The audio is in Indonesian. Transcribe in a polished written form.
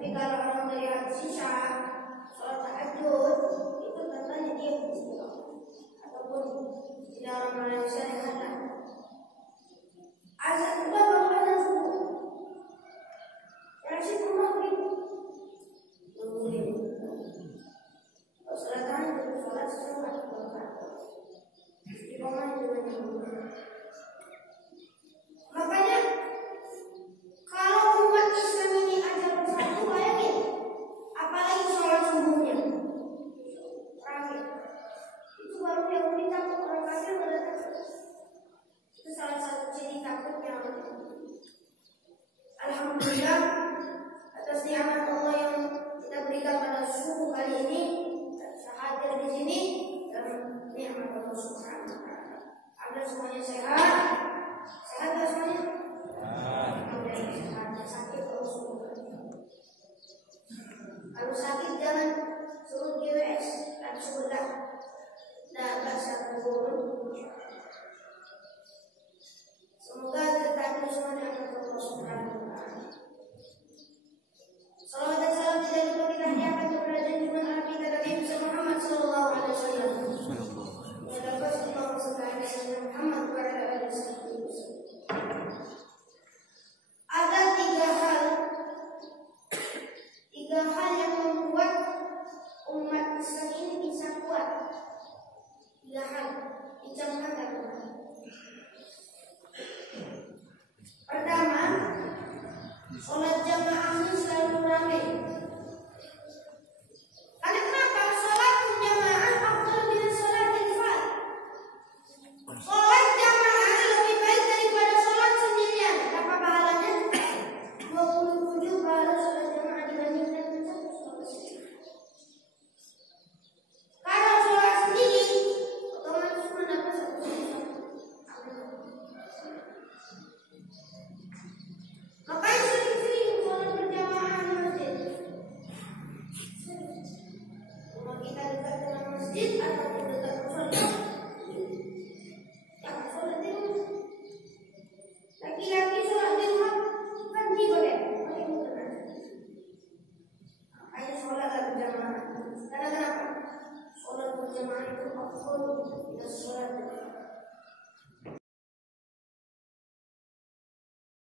Tapi kalau orang melihat sisa sholat tahajud itu katanya dia ataupun tidak orang Malaysia yang ada azan juga baru azan subuh dari situ maghrib nungguin kalau sholat tahajud sholat sunat istiqomah juga nungguin. Makanya kalau umat Islam ini ada bersatu, bayangin apalagi sholat subuhnya terakhir itu baru yang kita orang kafir berdatang. Itu salah satu ciri takutnya. Alhamdulillah atas nikmat Allah yang kita berikan pada subuh kali ini, hadir di sini dan nikmat Allah Subhanahu wa taala. Anda semuanya sehat? Sehat enggak semuanya? Sehat. Sakit terus. Kalau sakit jangan suruh GWS dan sebelah. Nah, bahasa turun. Semoga kita semuanya akan Allah Subhanahu wa taala. Salawat dan salam tidak lupa kita hadiahkan kepada junjungan Nabi kita Nabi Muhammad sallallahu alaihi wasallam. Kepada Rasulullah Muhammad wa ala alihi wasallam. Ada tiga hal yang membuat umat Islam ini bisa kuat. Tiga hal dicamkan. Pertama, sholat jamaahnya selalu ramai. Karena kenapa? Sholat jamaah afdal min sholat infard. Sholat jamaah lebih baik daripada sholat sendirian. Apa pahalanya? 27 pahala sholat jamaah dibandingkan dengan sholat sendiri. Kalau sholat sendiri, otomatis mendapat satu sisi. Makanya sering-sering sholat berjamaah di masjid. Rumah kita dekat dengan masjid atau dekat musola, jangan sholat di rumah. Laki-laki sholat di rumah berhenti boleh. Makanya sholat berjamaah. Karena kenapa? Sholat berjamaah itu afdal.